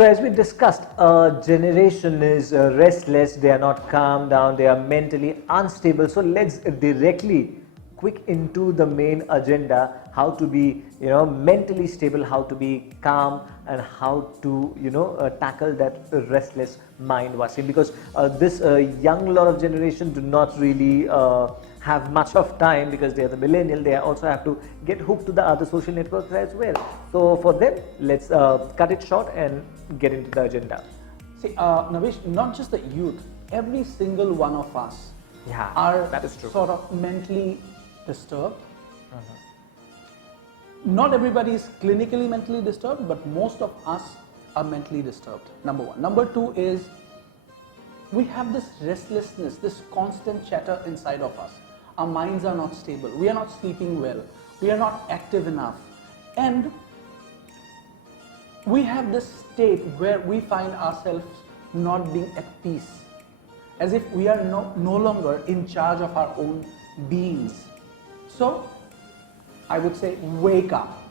So as we discussed, a generation is restless, they are not calm down, they are mentally unstable. So let's directly quick into the main agenda, how to be mentally stable, how to be calm, and how to tackle that restless mind, Wasim, because this young lot of generation do not really have much of time, because they are the millennial, they also have to get hooked to the other social networks as well. So for them, let's cut it short and get into the agenda. See, Navish, not just the youth, every single one of us are that is true. sort of mentally disturbed. Not everybody is clinically mentally disturbed, but most of us are mentally disturbed, number one. Number two is we have this restlessness, this constant chatter inside of us. Our minds are not stable. We are not sleeping well. We are not active enough. And we have this state where we find ourselves not being at peace, as if we are no longer in charge of our own beings. So, I would say wake up.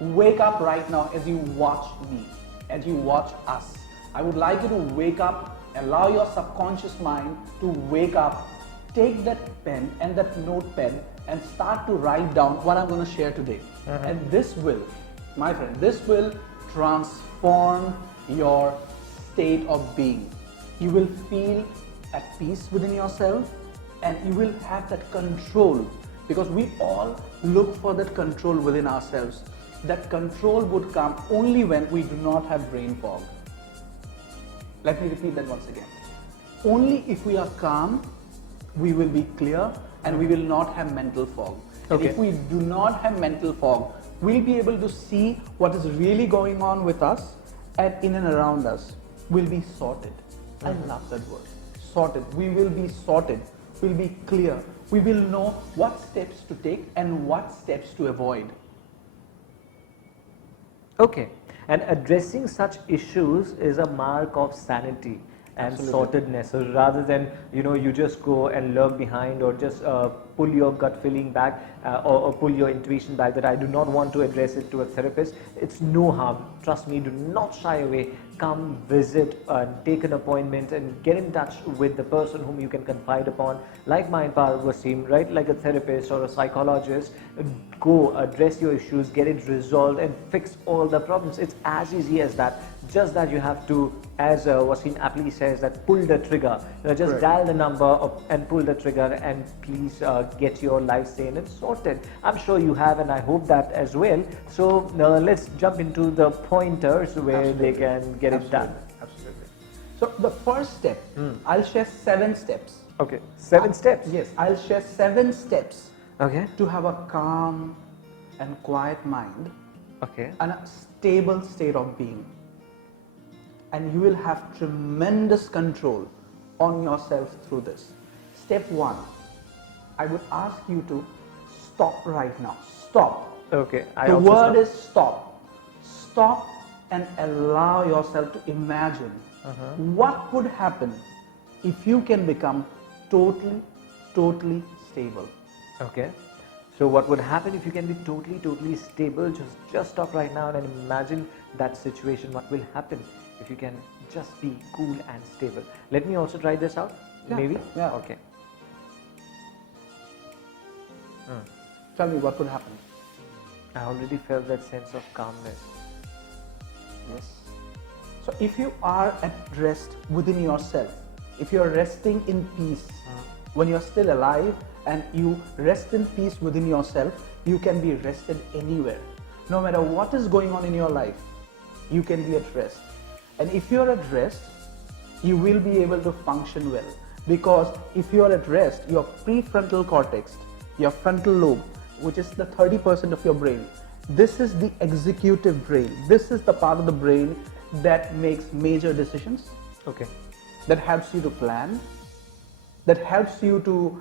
Wake up right now as you watch me, as you watch us. I would like you to wake up, allow your subconscious mind to wake up. Take that pen and that notepad and start to write down what I'm going to share today. And this will, my friend, this will transform your state of being. You will feel at peace within yourself, and you will have that control, because we all look for that control within ourselves. That control would come only when we do not have brain fog. Let me repeat that once again. Only if we are calm, we will be clear, and we will not have mental fog. And if we do not have mental fog, we'll be able to see what is really going on with us and in and around us. We'll be sorted. I love that word. Sorted. We will be sorted. We'll be clear. We will know what steps to take and what steps to avoid. Okay, and addressing such issues is a mark of sanity and sortedness. So rather than you just go and lurk behind, or just pull your gut feeling back, or pull your intuition back, that I do not want to address it to a therapist, it's no harm. Trust me, do not shy away. Come visit and take an appointment and get in touch with the person whom you can confide upon, like my pal Wasim, right? Like a therapist or a psychologist. Go address your issues, get it resolved, and fix all the problems. It's as easy as that. Just that you have to, as Wasim aptly says, that pull the trigger. Just dial the number and pull the trigger, and please get your life sane and sorted. I'm sure you have, and I hope that as well. So let's jump into the pointers where they can get it done. Absolutely. So the first step, I'll share 7 steps. Okay, 7 steps? Yes, I'll share 7 steps to have a calm and quiet mind, and a stable state of being. And you will have tremendous control on yourself through this. Step 1, I would ask you to stop right now. Stop. Okay. The word is stop. Stop and allow yourself to imagine what would happen if you can become totally stable. Okay. So what would happen if you can be totally stable? Just stop right now and imagine that situation. What will happen if you can just be cool and stable? Let me also try this out. Maybe? Yeah. Okay. Tell me what would happen. I already felt that sense of calmness. Yes. So if you are at rest within yourself, if you are resting in peace, when you're still alive and you rest in peace within yourself, you can be rested anywhere. No matter what is going on in your life, you can be at rest. And if you're at rest, you will be able to function well. Because if you're at rest, your prefrontal cortex, your frontal lobe, which is the 30% of your brain, this is the executive brain. This is the part of the brain that makes major decisions. Okay. That helps you to plan, that helps you to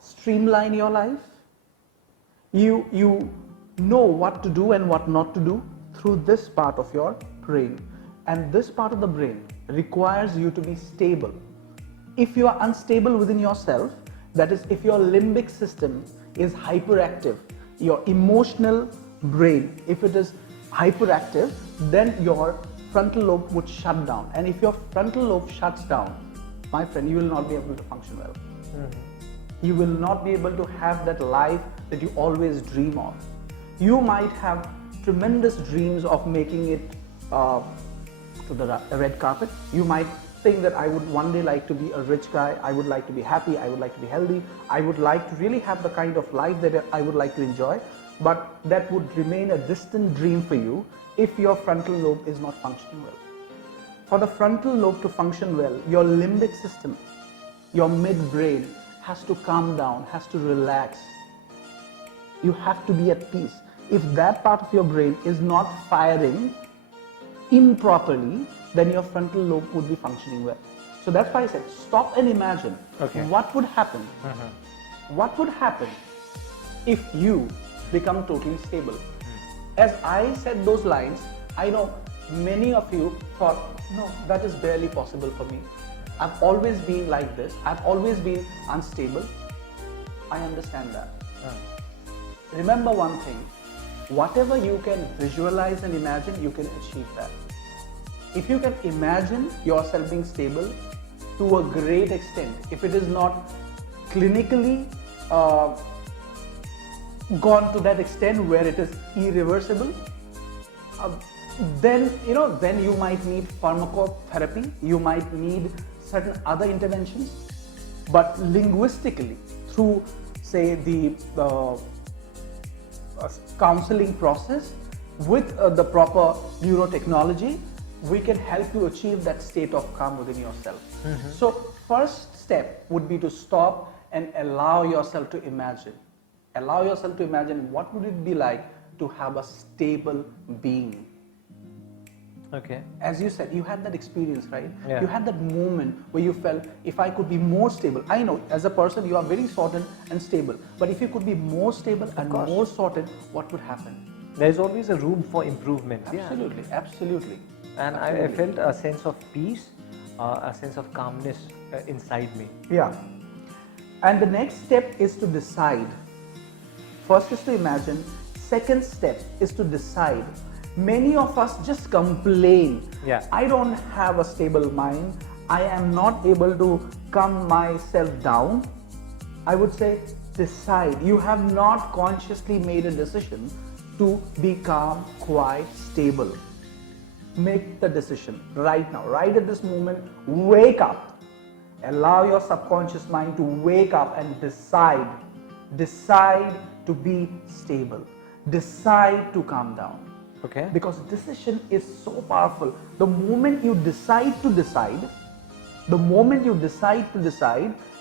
streamline your life. You know what to do and what not to do through this part of your brain. And this part of the brain requires you to be stable. If you are unstable within yourself, that is, if your limbic system is hyperactive, your emotional brain, if it is hyperactive, then your frontal lobe would shut down. And if your frontal lobe shuts down, my friend, you will not be able to function well. You will not be able to have that life that you always dream of. You might have tremendous dreams of making it to the red carpet. You might think that I would one day like to be a rich guy, I would like to be happy, I would like to be healthy, I would like to really have the kind of life that I would like to enjoy, but that would remain a distant dream for you if your frontal lobe is not functioning well. For the frontal lobe to function well, your limbic system, your midbrain has to calm down, has to relax. You have to be at peace. If that part of your brain is not firing improperly, then your frontal lobe would be functioning well. So that's why I said stop and imagine what would happen. What would happen if you become totally stable? As I said those lines, I know many of you thought, no, that is barely possible for me. I've always been like this. I've always been unstable. I understand that. Remember one thing, whatever you can visualize and imagine, you can achieve that. If you can imagine yourself being stable to a great extent, if it is not clinically gone to that extent where it is irreversible, then you might need pharmacotherapy, you might need certain other interventions, but linguistically through say the counseling process with the proper neurotechnology, we can help you achieve that state of calm within yourself. So first step would be to stop and allow yourself to imagine. Allow yourself to imagine what would it be like to have a stable being. Okay. As you said, you had that experience, right? Yeah. You had that moment where you felt, if I could be more stable. I know as a person you are very sorted and stable, but if you could be more stable and more sorted, what would happen? There's always a room for improvement. Absolutely, absolutely. And I felt a sense of peace, a sense of calmness inside me. Yeah. And the next step is to decide. First is to imagine. Second step is to decide. Many of us just complain. Yeah. I don't have a stable mind. I am not able to calm myself down. I would say decide. You have not consciously made a decision to be calm, quiet, stable. Make the decision right now, right at this moment. Wake up. Allow your subconscious mind to wake up and decide. Decide to be stable. Decide to calm down. Okay. Because decision is so powerful. The moment you decide to decide,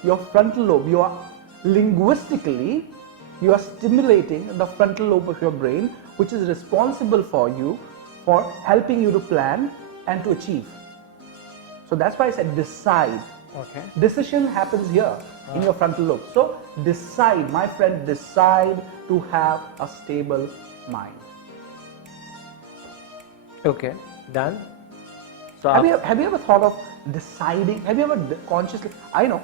your frontal lobe, you are linguistically, you are stimulating the frontal lobe of your brain, which is responsible for helping you to plan and to achieve. So that's why I said decide. Okay. Decision happens here in your frontal lobe. So decide, my friend, decide to have a stable mind. Okay, done. So Have you ever thought of deciding? Have you ever consciously? I know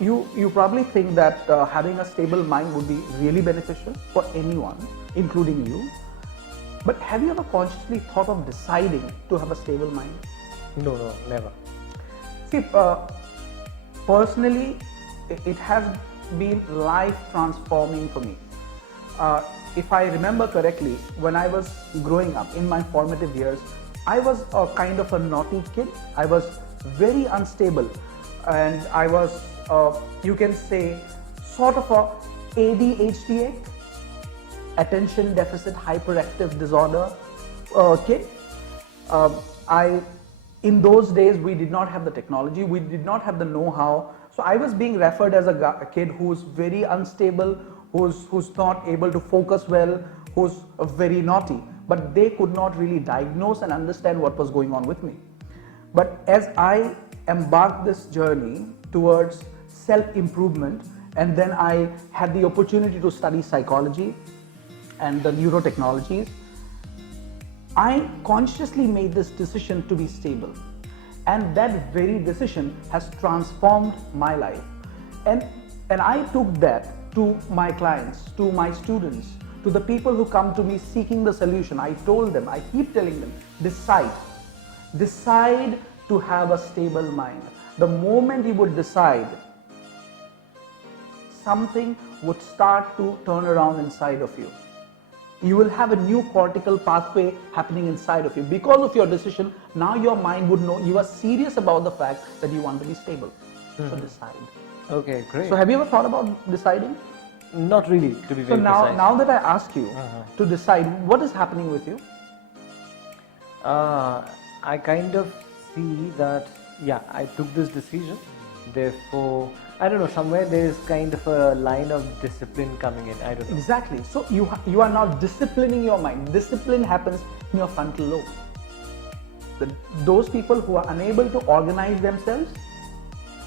you probably think that having a stable mind would be really beneficial for anyone, including you. But have you ever consciously thought of deciding to have a stable mind? No, never. See, personally, it has been life transforming for me. If I remember correctly, when I was growing up in my formative years, I was a kind of a naughty kid. I was very unstable, and I was, you can say, sort of a ADHD, attention deficit hyperactive disorder kid. In those days, we did not have the technology, we did not have the know-how. So I was being referred as a kid who's very unstable, who's not able to focus well, who's very naughty. But they could not really diagnose and understand what was going on with me. But as I embarked this journey towards self-improvement, and then I had the opportunity to study psychology and the neurotechnologies, I consciously made this decision to be stable. And that very decision has transformed my life. And I took that to my clients, to my students, To the people who come to me seeking the solution, I told them, I keep telling them, decide. Decide to have a stable mind. The moment you would decide, something would start to turn around inside of you. You will have a new cortical pathway happening inside of you. Because of your decision, now your mind would know you are serious about the fact that you want to be stable. So decide. Okay, great. So have you ever thought about deciding? Not really, to be So very precise. now that I ask you to decide, what is happening with you? I kind of see that, yeah, I took this decision. Therefore, I don't know, somewhere there is kind of a line of discipline coming in. I don't know. Exactly. So you are now disciplining your mind. Discipline happens in your frontal lobe. Those people who are unable to organize themselves,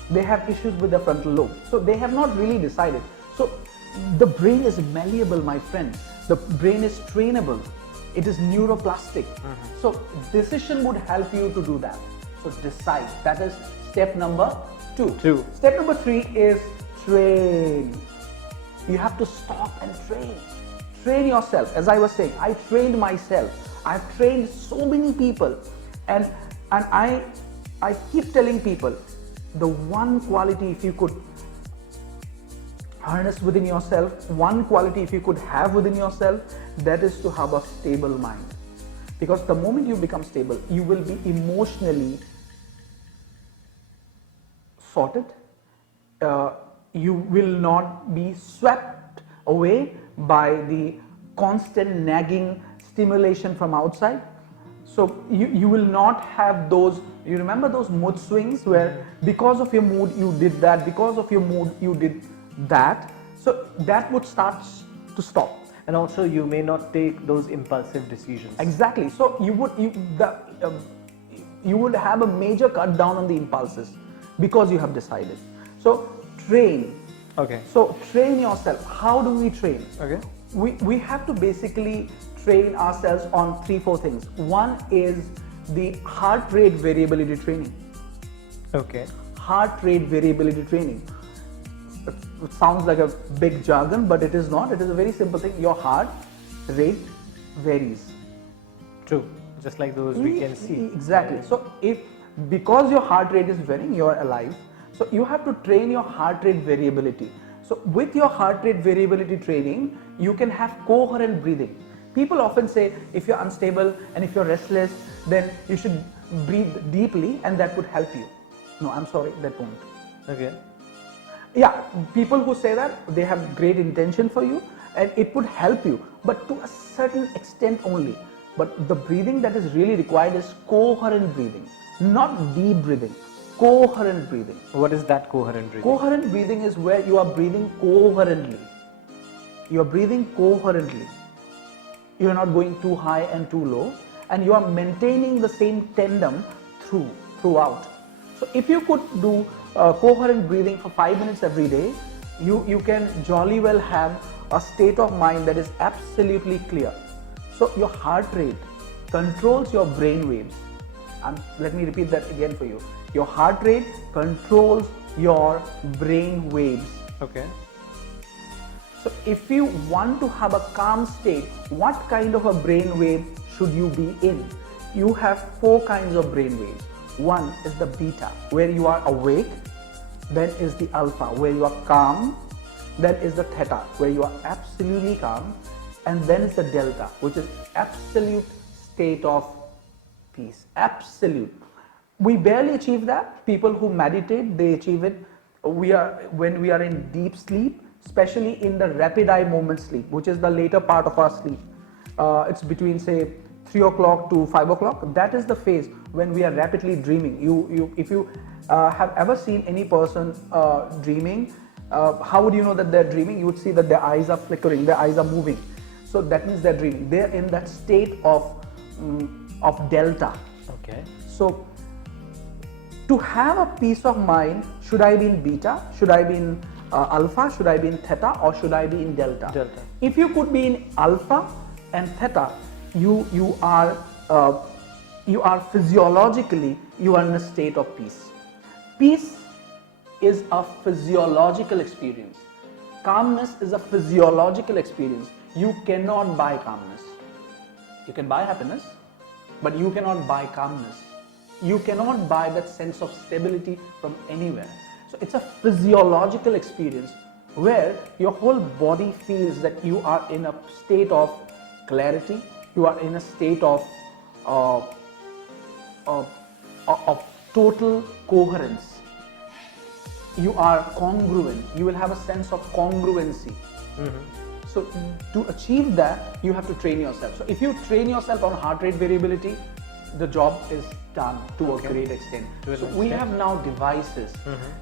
they have issues with the frontal lobe. So they have not really decided. So the brain is malleable, my friend. The brain is trainable. It is neuroplastic. So decision would help you to do that. So decide. That is step number 2. Step number 3 is train. You have to stop and train. Train yourself. As I was saying, I trained myself. I've trained so many people, and I keep telling people, the one quality if you could harness within yourself, one quality if you could have within yourself, that is to have a stable mind. Because the moment you become stable, you will be emotionally sorted. You will not be swept away by the constant nagging stimulation from outside. So you will not have those, you remember those mood swings where because of your mood you did that, because of your mood you did that. So that would start to stop. And also, you may not take those impulsive decisions. Exactly. So you would have a major cut down on the impulses because you have decided. So train. Okay. So train yourself. How do we train? Okay. We have to basically train ourselves on 3-4 things. One is the heart rate variability training. Okay. Heart rate variability training. It sounds like a big jargon, but it is not. It is a very simple thing. Your heart rate varies. True. Just like those we can see. Exactly. So because your heart rate is varying, you are alive. So you have to train your heart rate variability. So with your heart rate variability training, you can have coherent breathing. People often say if you're unstable and if you're restless, then you should breathe deeply and that would help you. No, I'm sorry, that won't. Okay. Yeah, people who say that, they have great intention for you and it would help you, but to a certain extent only. But the breathing that is really required is coherent breathing, not deep breathing, coherent breathing. What is that coherent breathing? Coherent breathing is where you are breathing coherently. You are breathing coherently. You are not going too high and too low, and you are maintaining the same tandem throughout. So if you could do coherent breathing for 5 minutes every day, you can jolly well have a state of mind that is absolutely clear. So your heart rate controls your brain waves. And let me repeat that again for you. Your heart rate controls your brain waves. Okay. So if you want to have a calm state, what kind of a brain wave should you be in? You have 4 kinds of brain waves. One is the beta, where you are awake. Then is the alpha, where you are calm. Then is the theta, where you are absolutely calm. And then is the delta, which is absolute state of peace. Absolute. We barely achieve that. People who meditate, they achieve it. When we are in deep sleep, especially in the rapid eye movement sleep, which is the later part of our sleep. It's between say 3 o'clock to 5 o'clock. That is the phase when we are rapidly dreaming. If you have ever seen any person dreaming, how would you know that they're dreaming? You would see that their eyes are flickering, their eyes are moving. So that means they're dreaming. They're in that state of delta. Okay. So to have a peace of mind, should I be in beta? Should I be in alpha? Should I be in theta? Or should I be in delta? Delta. If you could be in alpha and theta, you are physiologically, you are in a state of peace. Peace is a physiological experience. Calmness is a physiological experience. You cannot buy calmness. You can buy happiness, but you cannot buy calmness. You cannot buy that sense of stability from anywhere. So it's a physiological experience where your whole body feels that you are in a state of clarity, you are in a state of total coherence. You are congruent. You will have a sense of congruency. So to achieve that, you have to train yourself. So if you train yourself on heart rate variability, the job is done to a great extent. So we have now devices.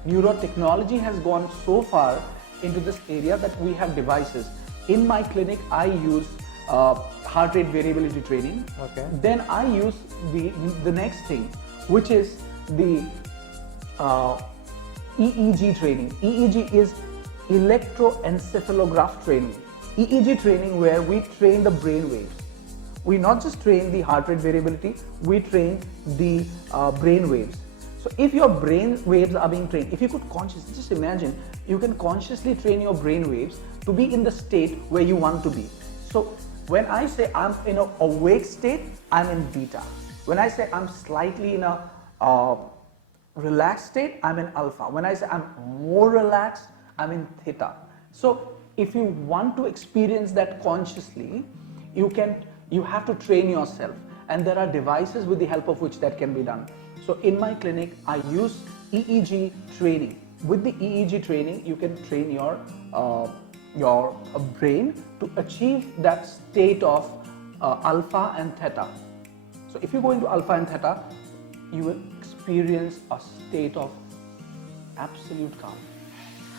Neurotechnology has gone so far into this area that we have devices. In my clinic, I use heart rate variability training. Then I use the next thing, which is the EEG training. EEG is electroencephalograph training. EEG training where we train the brain waves. We not just train the heart rate variability, we train the brain waves. So if your brain waves are being trained, if you could consciously, just imagine, you can consciously train your brain waves to be in the state where you want to be. So when I say I'm in an awake state, I'm in beta. When I say I'm slightly in a relaxed state, I'm in alpha. When I say I'm more relaxed, I'm in theta. So if you want to experience that consciously, you have to train yourself, and there are devices with the help of which that can be done. So in my clinic, I use EEG training. With the EEG training, you can train your brain to achieve that state of alpha and theta. So if you go into alpha and theta, you will experience a state of absolute calm.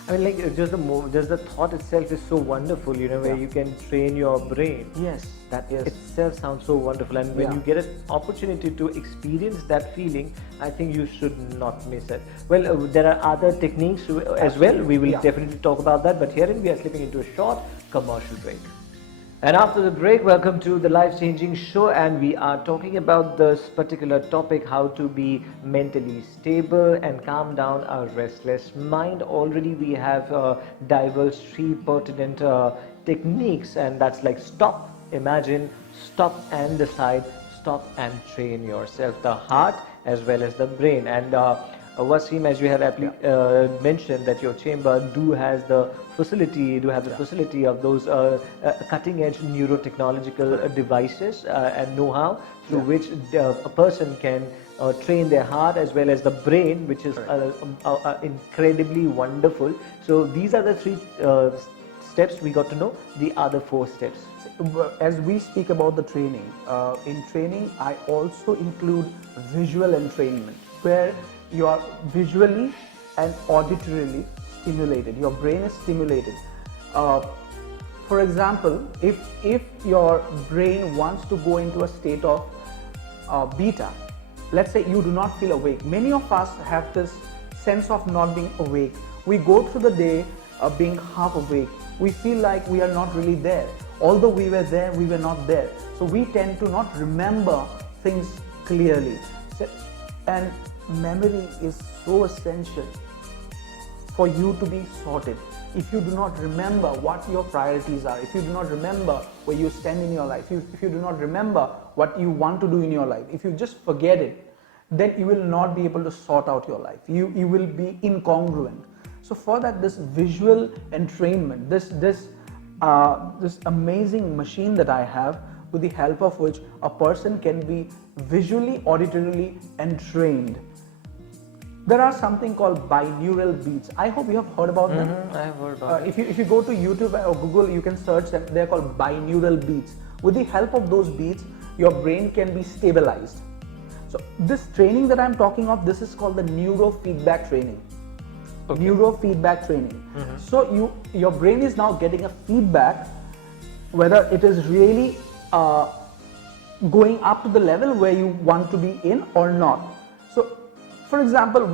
I mean, like just the thought itself is so wonderful, where you can train your brain. Yes. That itself sounds so wonderful, and when you get an opportunity to experience that feeling, I think you should not miss it. Well, there are other techniques as well. We will definitely talk about that, but herein we are slipping into a short commercial break. And after the break, welcome to the life-changing show, and we are talking about this particular topic, how to be mentally stable and calm down our restless mind. Already we have divulged 3 pertinent techniques, and that's like stop, imagine, stop and decide, stop and train yourself, the heart as well as the brain. And Wasim, as you have mentioned, that your chamber do have the facility of those cutting-edge neurotechnological devices and know-how through which a person can train their heart as well as the brain, which is incredibly wonderful. So these are the 3 steps we got to know. The other 4 steps. As we speak about the training, in training I also include visual entrainment, where you are visually and auditorily stimulated. Your brain is stimulated. For example, if your brain wants to go into a state of beta, let's say you do not feel awake. Many of us have this sense of not being awake. We go through the day being half awake. We feel like we are not really there. Although we were there, we were not there. So we tend to not remember things clearly. And memory is so essential for you to be sorted. If you do not remember what your priorities are, if you do not remember where you stand in your life, if you do not remember what you want to do in your life, if you just forget it, then you will not be able to sort out your life. You will be incongruent. So for that, this visual entrainment, this amazing machine that I have, with the help of which a person can be visually, auditorily entrained. There are something called binaural beats. I hope you have heard about them. I have heard about it. If you go to YouTube or Google, you can search them. They're called binaural beats. With the help of those beats, your brain can be stabilized. So this training that I'm talking of, this is called the neurofeedback training. Neurofeedback training. So your brain is now getting a feedback whether it is really going up to the level where you want to be in or not. So for example,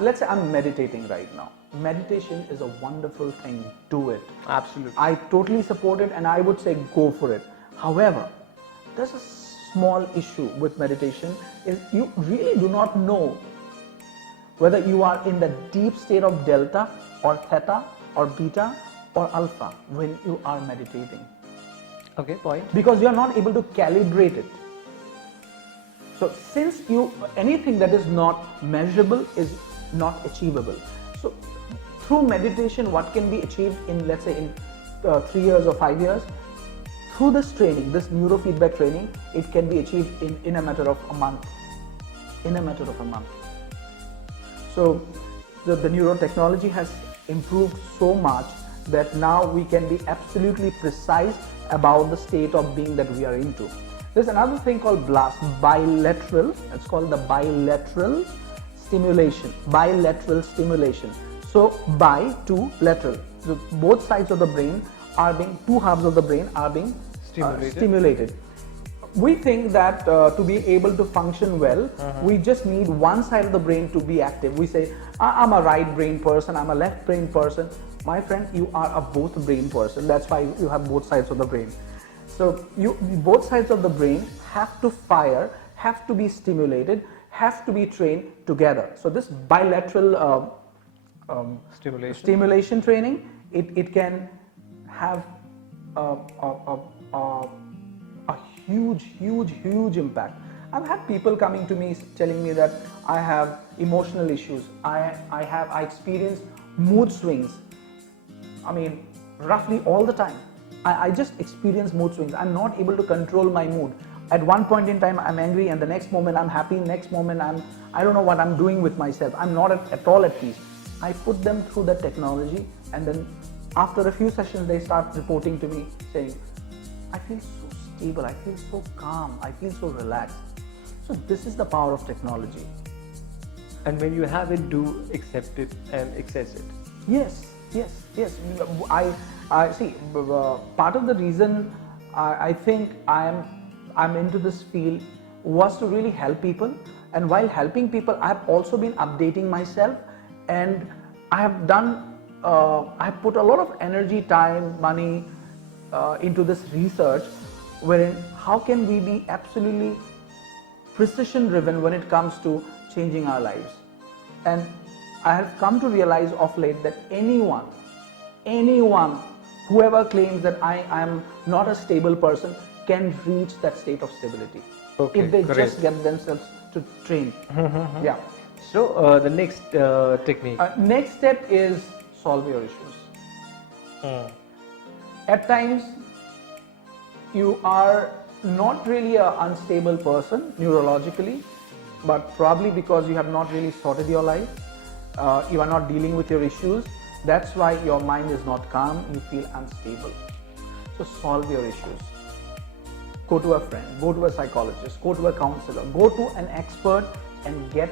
let's say I'm meditating right now. Meditation is a wonderful thing. Do it. Absolutely. I totally support it, and I would say go for it. However, there's a small issue with meditation, is you really do not know whether you are in the deep state of delta or theta or beta or alpha when you are meditating. Okay, point. because you are not able to calibrate it. So since anything that is not measurable is not achievable. So through meditation, what can be achieved in, let's say, in 3 years or 5 years, through this training, this neurofeedback training, it can be achieved in a matter of a month. In a matter of a month. So the neurotechnology has improved so much that now we can be absolutely precise about the state of being that we are into. There's another thing called bilateral. It's called the bilateral stimulation. Bilateral stimulation. So bi to lateral. So both sides of the brain are being, two halves of the brain are being stimulated. We think that to be able to function well, we just need one side of the brain to be active. We say, I'm a right brain person, I'm a left brain person. My friend, you are a both brain person. That's why you have both sides of the brain. So both sides of the brain have to fire, have to be stimulated, have to be trained together. So this bilateral stimulation training, it can have a huge impact. I've had people coming to me telling me that I have emotional issues. I experience mood swings. I mean, roughly all the time. I just experience mood swings. I'm not able to control my mood. At one point in time, I'm angry, and the next moment I'm happy. Next moment I don't know what I'm doing with myself. I'm not at all at peace. I put them through the technology, and then after a few sessions, they start reporting to me saying, I feel so stable, I feel so calm, I feel so relaxed. So this is the power of technology. And when you have it, do accept it and access it. Yes. I see. Part of the reason I think I'm into this field was to really help people. And while helping people, I have also been updating myself, and I have done. I have put a lot of energy, time, money into this research, wherein how can we be absolutely precision driven when it comes to changing our lives. And I have come to realize of late that anyone, whoever claims that I am not a stable person can reach that state of stability. Okay, if they great. just get themselves to train. Yeah. So the next technique. Next step is solve your issues. At times, you are not really an unstable person neurologically, but probably because you have not really sorted your life, you are not dealing with your issues. That's why your mind is not calm, you feel unstable. So solve your issues. Go to a friend, go to a psychologist, go to a counselor, go to an expert and get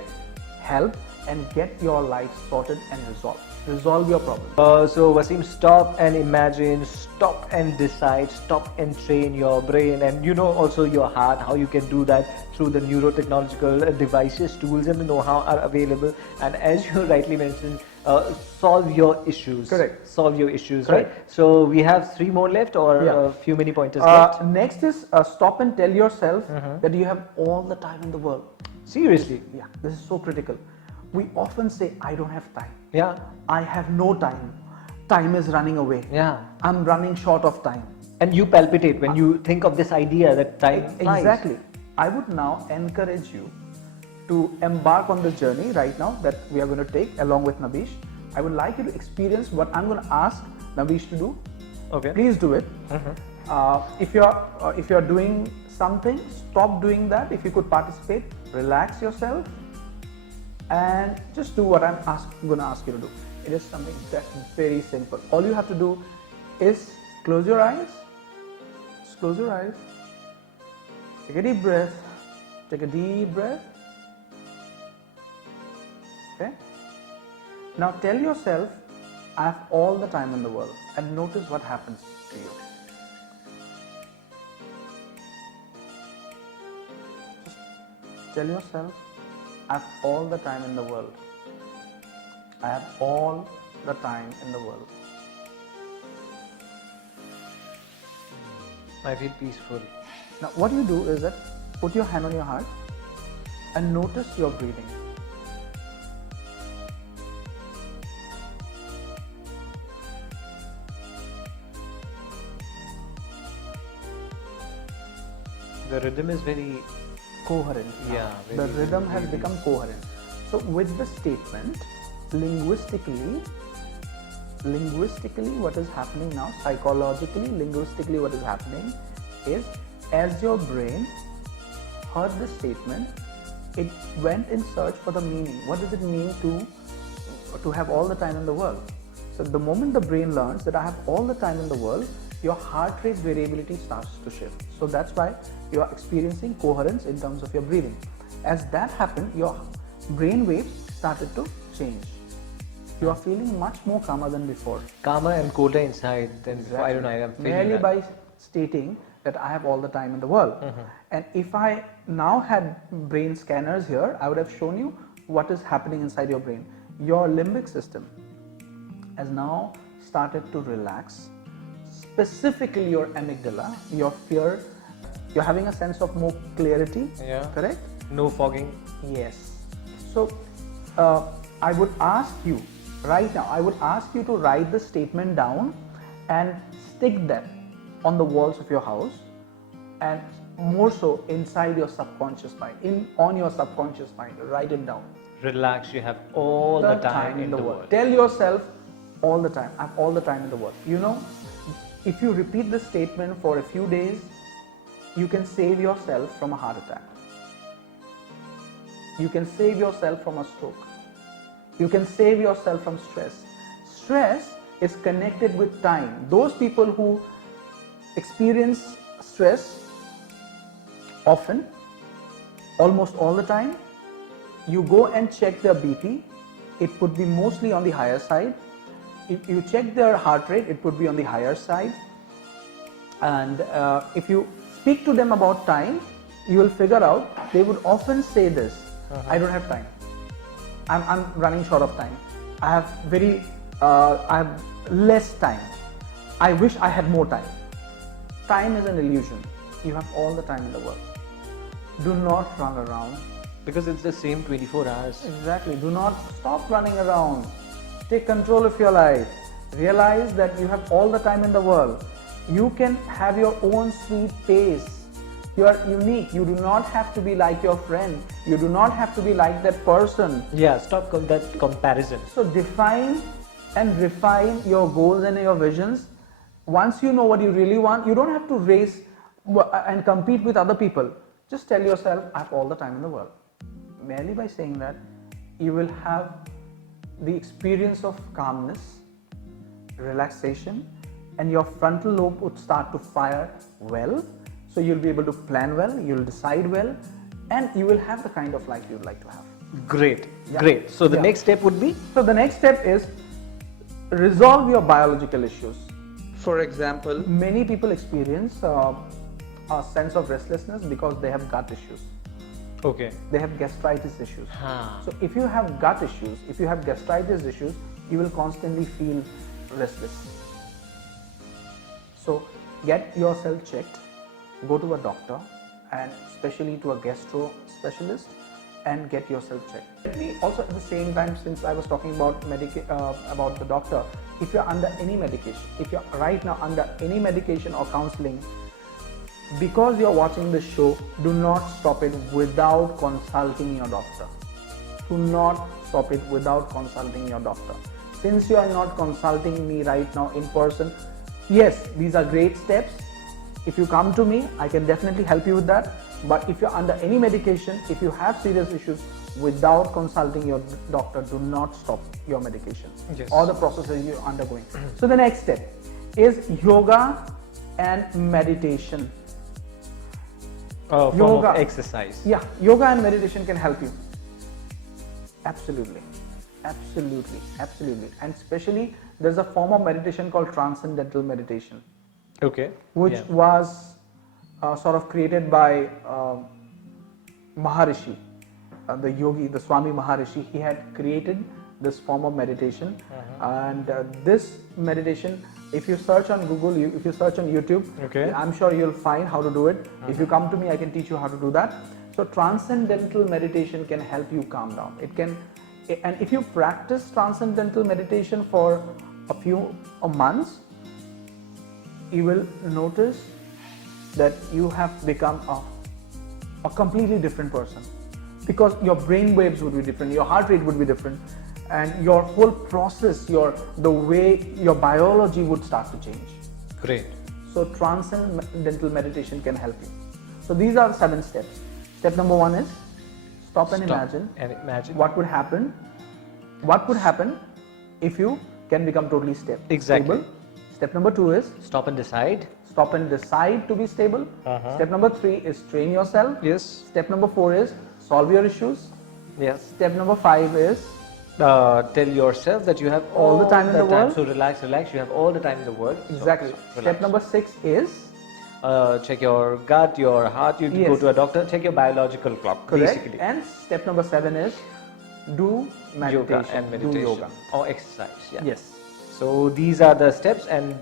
help and get your life sorted and resolved. Resolve your problem. So Wasim, stop and imagine, stop and decide, stop and train your brain, and also your heart, how you can do that through the neurotechnological devices, tools and the know-how are available. And as you rightly mentioned, solve your issues. Correct. Solve your issues. Correct. Right. So we have 3 more left, or Yeah. a few many pointers left. Next is stop and tell yourself that you have all the time in the world. Seriously. Yeah, this is so critical. We often say, I don't have time. Yeah. I have no time. Time is running away. Yeah. I'm running short of time. And you palpitate when you think of this idea that time flies. Exactly. I would now encourage you to embark on this journey right now that we are going to take along with Nabish. I would like you to experience what I'm going to ask Nabish to do. Okay. Please do it. If you're doing something, stop doing that. If you could participate, relax yourself and just do what I'm going to ask you to do. It is something that's very simple. All you have to do is close your eyes. Just close your eyes. Take a deep breath. Take a deep breath. Okay. Now tell yourself, I have all the time in the world, and notice what happens to you. Just tell yourself, I have all the time in the world. I have all the time in the world. I feel peaceful. Now what you do is that put your hand on your heart and notice your breathing. The rhythm is very coherent. Yeah, The very, rhythm very, has very become coherent. So with the statement, linguistically what is happening now, psychologically, linguistically what is happening is, as your brain heard the statement, it went in search for the meaning. What does it mean to have all the time in the world? So the moment the brain learns that I have all the time in the world, your heart rate variability starts to shift. So that's why you are experiencing coherence in terms of your breathing. As that happened, your brain waves started to change. You are feeling much more calmer than before. calmer and colder inside than before. I don't know. I'm feeling Merely that. by stating that I have all the time in the world. And if I now had brain scanners here, I would have shown you what is happening inside your brain. Your limbic system has now started to relax, specifically your amygdala, your fear. You're having a sense of more clarity, Yeah. correct? No fogging. Yes. So I would ask you right now, I would ask you to write the statement down and stick that on the walls of your house, and more so inside your subconscious mind, on your subconscious mind. Write it down. Relax. You have all the time in the world. Tell yourself all the time, I have all the time in the world. You know, if you repeat this statement for a few days, you can save yourself from a heart attack. You can save yourself from a stroke. You can save yourself from stress. Stress is connected with time. Those people who experience stress often, almost all the time, you go and check their BP, it would be mostly on the higher side. If you check their heart rate, it would be on the higher side. And if you speak to them about time, you will figure out they would often say this: I don't have time. I'm running short of time. I have less time. I wish I had more time. Time is an illusion. You have all the time in the world. Do not run around. Because it's the same 24 hours. Exactly. Do not stop running around. Take control of your life. Realize that you have all the time in the world. You can have your own sweet pace. You are unique. You do not have to be like your friend. You do not have to be like that person. Yeah, stop that comparison. So define and refine your goals and your visions. Once you know what you really want, you don't have to race and compete with other people. Just tell yourself, I have all the time in the world. Merely by saying that, you will have the experience of calmness, relaxation, and your frontal lobe would start to fire well. So you'll be able to plan well, you'll decide well, and you will have the kind of life you'd like to have. Great, Yeah. great. So the Yeah. next step would be? So the next step is resolve your biological issues. For example, many people experience a sense of restlessness because they have gut issues. Okay. They have gastritis issues. Huh. So if you have gut issues, if you have gastritis issues, you will constantly feel restless. So get yourself checked, go to a doctor, and especially to a gastro specialist, and get yourself checked. Let me also at the same time, since I was talking about the doctor, if you're under any medication, if you're right now under any medication or counseling, because you're watching this show, do not stop it without consulting your doctor. Do not stop it without consulting your doctor. Since you are not consulting me right now in person, yes, these are great steps. If you come to me, I can definitely help you with that. But if you're under any medication, if you have serious issues, without consulting your doctor, do not stop your medication or the processes you're undergoing. So the next step is yoga and meditation. Form of exercise. Yeah, yoga and meditation can help you. Absolutely, absolutely, absolutely. And especially there's a form of meditation called transcendental meditation. Okay. Which was sort of created by Maharishi, the yogi, the Swami Maharishi. He had created this form of meditation, and this meditation, if you search on Google, if you search on YouTube, I'm sure you'll find how to do it. If you come to me, I can teach you how to do that. So transcendental meditation can help you calm down. It can, and if you practice transcendental meditation for a few months, you will notice that you have become a a completely different person, because your brain waves would be different, your heart rate would be different, and your whole process, the way your biology would start to change. Great. So transcendental meditation can help you. So these are 7 steps. Step number 1 is stop and imagine what would happen. What would happen if you can become totally stable? Exactly. Step number 2 is Stop and decide. Stop and decide to be stable. Step number 3 is train yourself. Yes. Step number 4 is solve your issues. Yes. Step number 5 is tell yourself that you have all the time in the world. So relax. You have all the time in the world. Exactly. So Step number 6 is check your gut, your heart. You go to a doctor. Check your biological clock. correct. Basically. And step number 7 is do meditation, Yoga and meditation. do yoga or exercise. Yeah. Yes. So these are the steps, and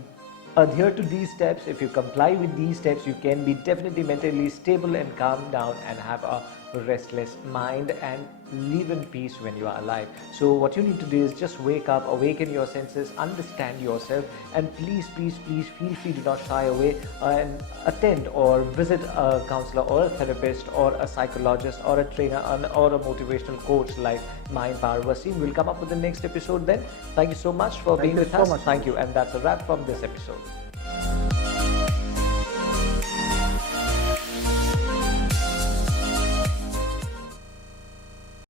adhere to these steps. If you comply with these steps, you can be definitely mentally stable and calm down and have a restless mind and live in peace when you are alive. So what you need to do is just wake up, awaken your senses, understand yourself, and please feel free, do not shy away and attend or visit a counselor or a therapist or a psychologist or a trainer or a motivational coach like Mind Power Wasim. We'll come up with the next episode then. Thank you so much for being with us. Thank you, and that's a wrap from this episode.